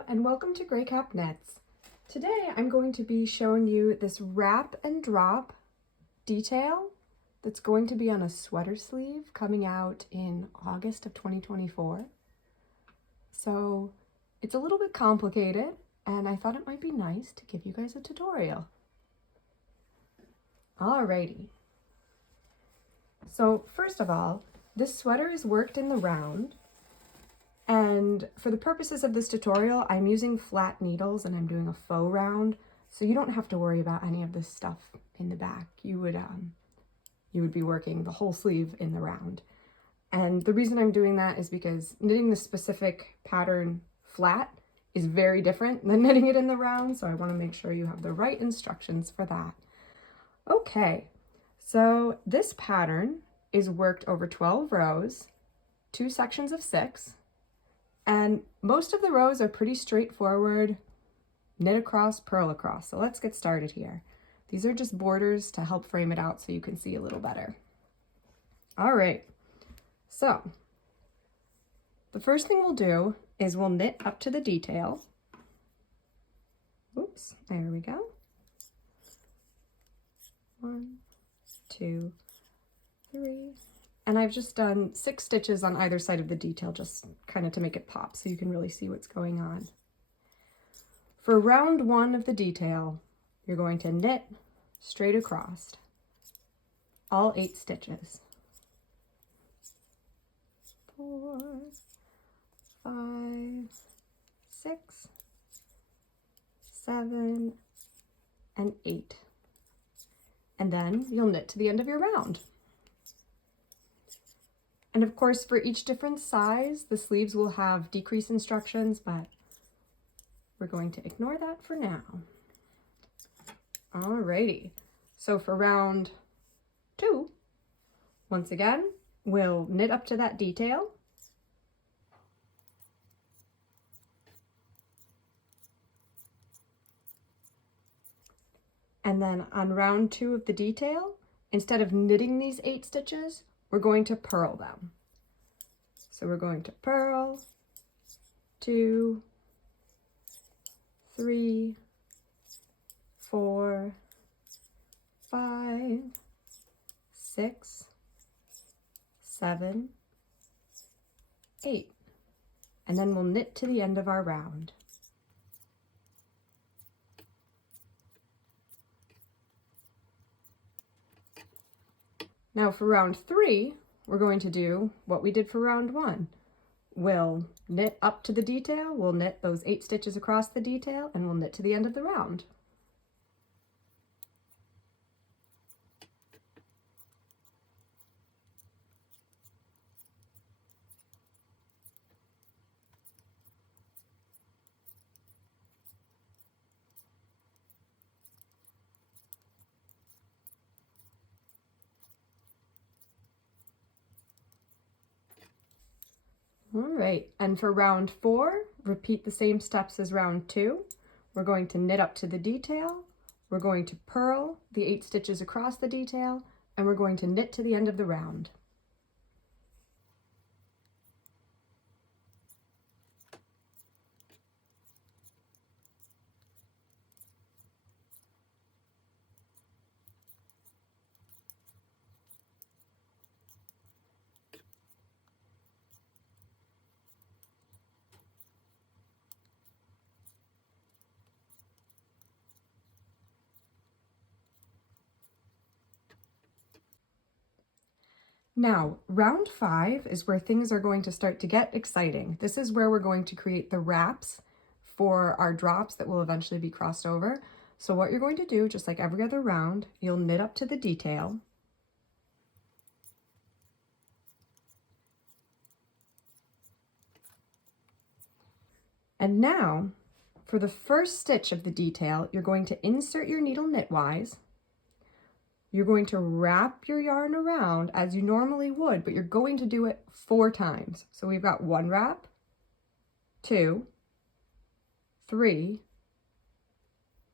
Hello and welcome to Grey Cap Knits. Today I'm going to be showing you this wrap and drop detail that's going to be on a sweater sleeve coming out in August of 2024. So it's a little bit complicated and I thought it might be nice to give you guys a tutorial. Alrighty. So first of all, this sweater is worked in the round. And for the purposes of this tutorial, I'm using flat needles and I'm doing a faux round, so you don't have to worry about any of this stuff in the back. You would be working the whole sleeve in the round. And the reason I'm doing that is because knitting the specific pattern flat is very different than knitting it in the round, so I want to make sure you have the right instructions for that. Okay, so this pattern is worked over 12 rows, 2 sections of 6. And most of the rows are pretty straightforward, knit across, purl across. So let's get started here. These are just borders to help frame it out so you can see a little better. All right, so the first thing we'll do is we'll knit up to the detail. Oops, there we go. 1, 2, 3. And I've just done 6 stitches on either side of the detail, just kind of to make it pop so you can really see what's going on. For round 1 of the detail, you're going to knit straight across all 8 stitches. 4, 5, 6, 7, and 8. And then you'll knit to the end of your round. And of course, for each different size, the sleeves will have decrease instructions, but we're going to ignore that for now. Alrighty, so for round 2, once again, we'll knit up to that detail. And then on round 2 of the detail, instead of knitting these 8 stitches, we're going to purl them. So we're going to purl 2, 3, 4, 5, 6, 7, 8. And then we'll knit to the end of our round. Now for round 3, we're going to do what we did for round 1. We'll knit up to the detail, we'll knit those 8 stitches across the detail, and we'll knit to the end of the round. All right, and for round 4, repeat the same steps as round 2. We're going to knit up to the detail, we're going to purl the 8 stitches across the detail, and we're going to knit to the end of the round. Now, round 5 is where things are going to start to get exciting. This is where we're going to create the wraps for our drops that will eventually be crossed over. So what you're going to do, just like every other round, you'll knit up to the detail. And now, for the first stitch of the detail, you're going to insert your needle knitwise. You're going to wrap your yarn around as you normally would, but you're going to do it 4 times. So we've got 1 wrap, 2, 3,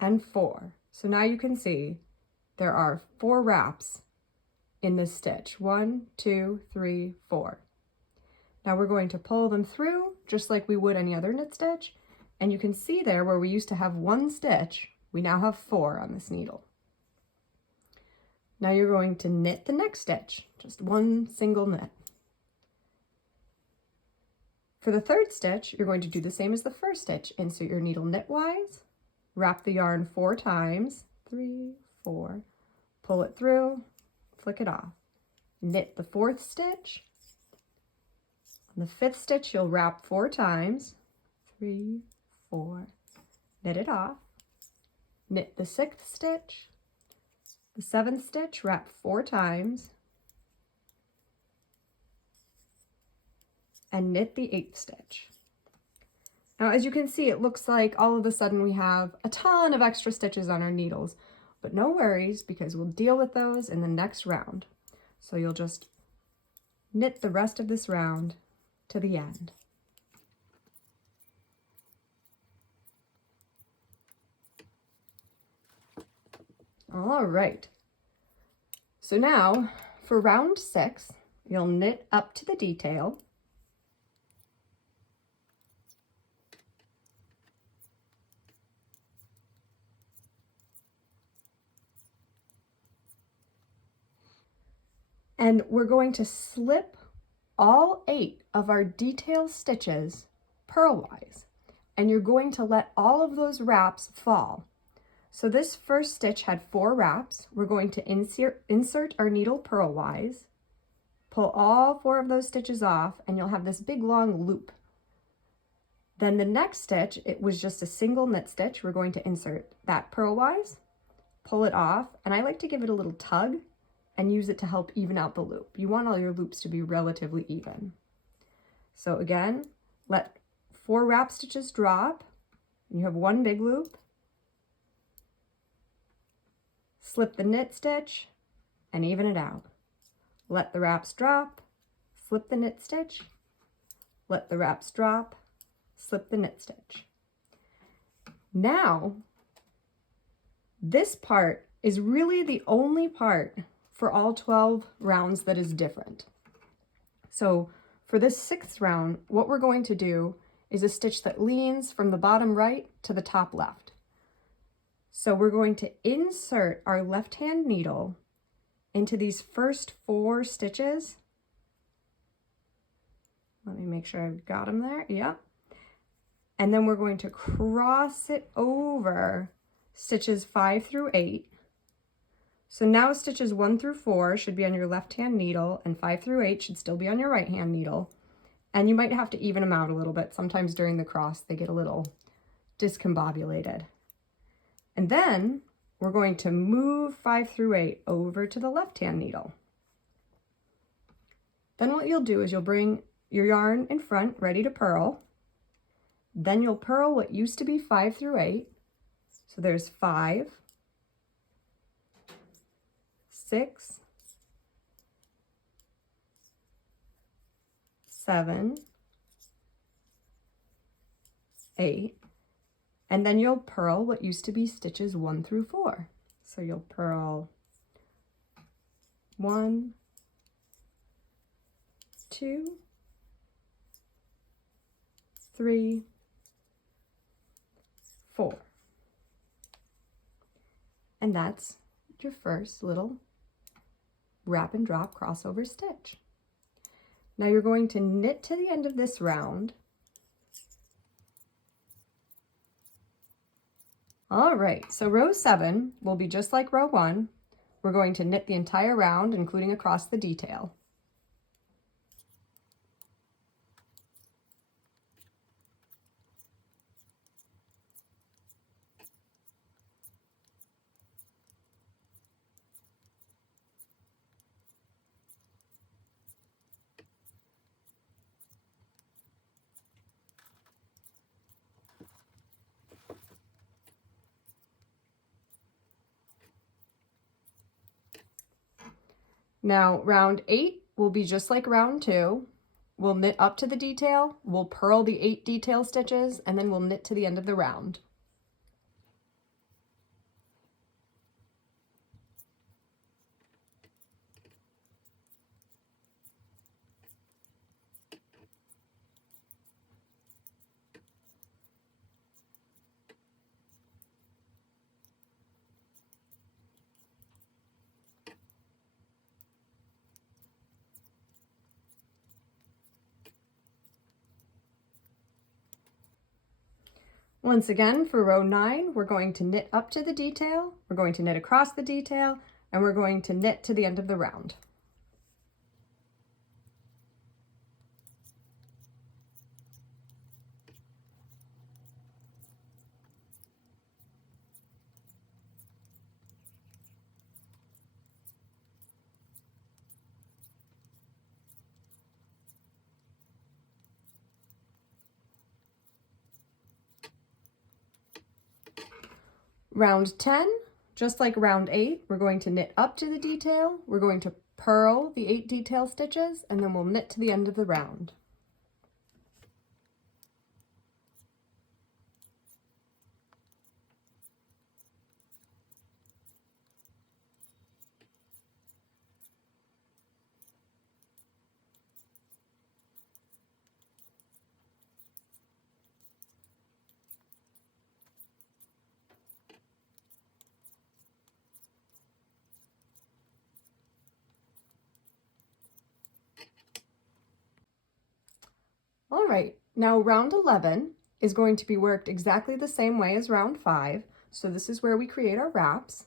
and 4. So now you can see there are 4 wraps in this stitch. 1, 2, 3, 4. Now we're going to pull them through just like we would any other knit stitch, And you can see there where we used to have 1 stitch, we now have 4 on this needle. Now you're going to knit the next stitch, just 1 single knit. For the 3rd stitch, you're going to do the same as the 1st stitch. Insert your needle knitwise, wrap the yarn 4 times, 3, 4, pull it through, flick it off. Knit the 4th stitch. On the 5th stitch, you'll wrap 4 times, 3, 4, knit it off. Knit the 6th stitch. The 7th stitch, wrap 4 times, and knit the 8th stitch. Now, as you can see, it looks like all of a sudden we have a ton of extra stitches on our needles, but no worries because we'll deal with those in the next round. So you'll just knit the rest of this round to the end. All right. So now for round 6, you'll knit up to the detail. And we're going to slip all 8 of our detail stitches purlwise, and you're going to let all of those wraps fall. So this first stitch had 4 wraps. We're going to insert our needle purlwise, pull all 4 of those stitches off, and you'll have this big long loop. Then the next stitch, it was just a single knit stitch. We're going to insert that purlwise, pull it off, and I like to give it a little tug and use it to help even out the loop. You want all your loops to be relatively even. So again, let 4 wrap stitches drop. You have 1 big loop. Slip the knit stitch and even it out. Let the wraps drop, slip the knit stitch, let the wraps drop, slip the knit stitch. Now, this part is really the only part for all 12 rounds that is different. So for this 6th round, what we're going to do is a stitch that leans from the bottom right to the top left. So we're going to insert our left-hand needle into these first 4 stitches. Let me make sure I've got them there. Yep. And then we're going to cross it over stitches 5 through 8. So now stitches 1 through 4 should be on your left-hand needle, and 5 through 8 should still be on your right-hand needle. And you might have to even them out a little bit. Sometimes during the cross, they get a little discombobulated. And then we're going to move 5 through 8 over to the left-hand needle. Then what you'll do is you'll bring your yarn in front, ready to purl. Then you'll purl what used to be 5 through 8. So there's 5, 6, 7, 8, and then you'll purl what used to be stitches 1 through 4. So you'll purl 1, 2, 3, 4. And that's your first little wrap and drop crossover stitch. Now you're going to knit to the end of this round. All right, so row 7 will be just like row 1. We're going to knit the entire round, including across the detail. Now, round 8 will be just like round 2. We'll knit up to the detail, we'll purl the 8 detail stitches, and then we'll knit to the end of the round. Once again, for row 9, we're going to knit up to the detail, we're going to knit across the detail, and we're going to knit to the end of the round. Round 10, just like round 8, we're going to knit up to the detail, we're going to purl the 8 detail stitches, and then we'll knit to the end of the round. All right, now round 11 is going to be worked exactly the same way as round 5. So this is where we create our wraps.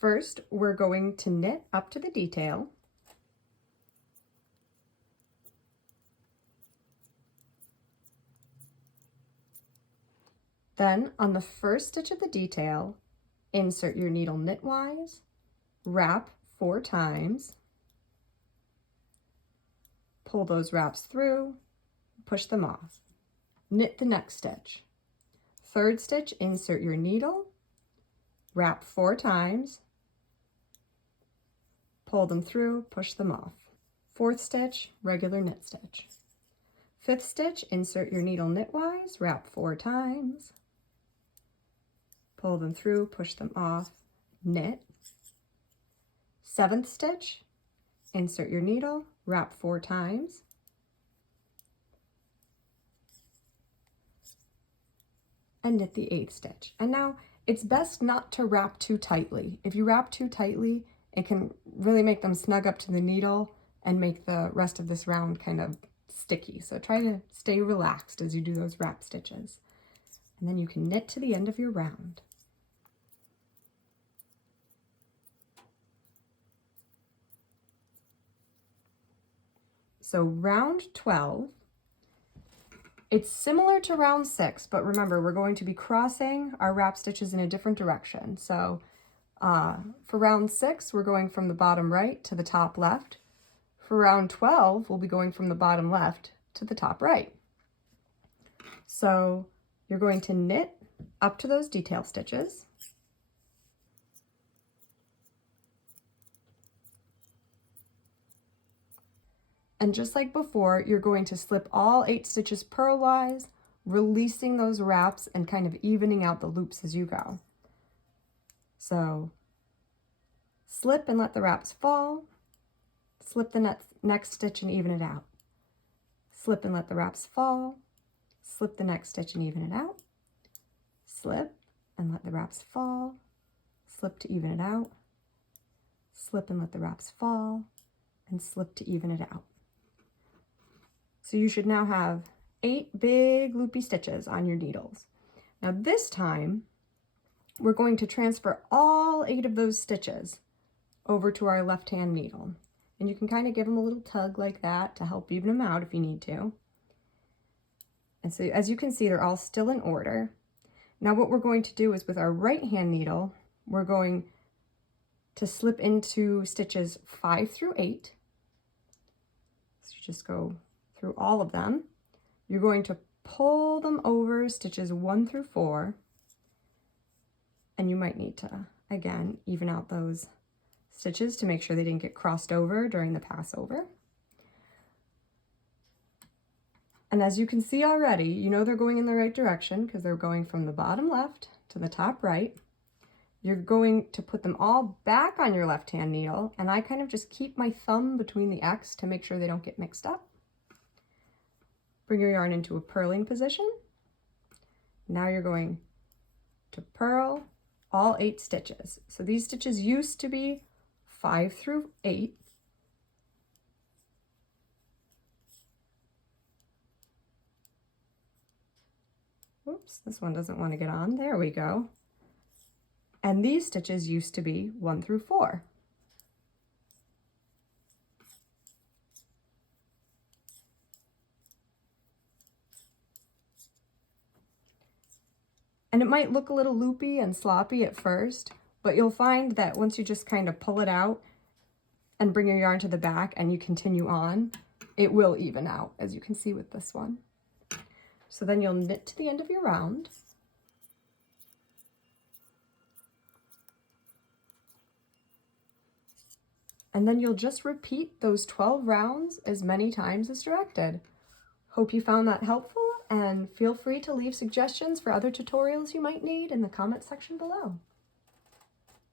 First, we're going to knit up to the detail. Then on the first stitch of the detail, insert your needle knitwise, wrap 4 times, pull those wraps through, push them off. Knit the next stitch. Third stitch, insert your needle, wrap 4 times, pull them through, push them off. Fourth stitch, regular knit stitch. Fifth stitch, insert your needle knitwise, wrap 4 times, pull them through, push them off, knit. Seventh stitch, insert your needle, wrap 4 times, and knit the 8th stitch. And now it's best not to wrap too tightly. If you wrap too tightly, it can really make them snug up to the needle and make the rest of this round kind of sticky. So try to stay relaxed as you do those wrap stitches. And then you can knit to the end of your round. So round 12, it's similar to round 6, but remember, we're going to be crossing our wrap stitches in a different direction. So for round 6, we're going from the bottom right to the top left. For round 12, we'll be going from the bottom left to the top right. So you're going to knit up to those detail stitches. And just like before, you're going to slip all 8 stitches purlwise, releasing those wraps and kind of evening out the loops as you go. So slip and let the wraps fall, slip the next stitch and even it out. Slip and let the wraps fall, slip the next stitch and even it out, slip and let the wraps fall, slip to even it out, slip and let the wraps fall, and slip to even it out. So you should now have 8 big loopy stitches on your needles. Now this time, we're going to transfer all 8 of those stitches over to our left-hand needle. And you can kind of give them a little tug like that to help even them out if you need to. And so as you can see, they're all still in order. Now what we're going to do is with our right-hand needle, we're going to slip into stitches 5 through 8. So you just go through all of them. You're going to pull them over stitches 1 through 4, and you might need to, again, even out those stitches to make sure they didn't get crossed over during the passover. And as you can see already, you know they're going in the right direction because they're going from the bottom left to the top right. You're going to put them all back on your left-hand needle, and I kind of just keep my thumb between the X to make sure they don't get mixed up. Bring your yarn into a purling position. Now you're going to purl all 8 stitches. So these stitches used to be 5 through 8. Oops, this one doesn't want to get on. There we go. And these stitches used to be 1 through 4. And it might look a little loopy and sloppy at first, but you'll find that once you just kind of pull it out and bring your yarn to the back and you continue on, it will even out, as you can see with this one. So then you'll knit to the end of your round. And then you'll just repeat those 12 rounds as many times as directed. Hope you found that helpful, and feel free to leave suggestions for other tutorials you might need in the comment section below.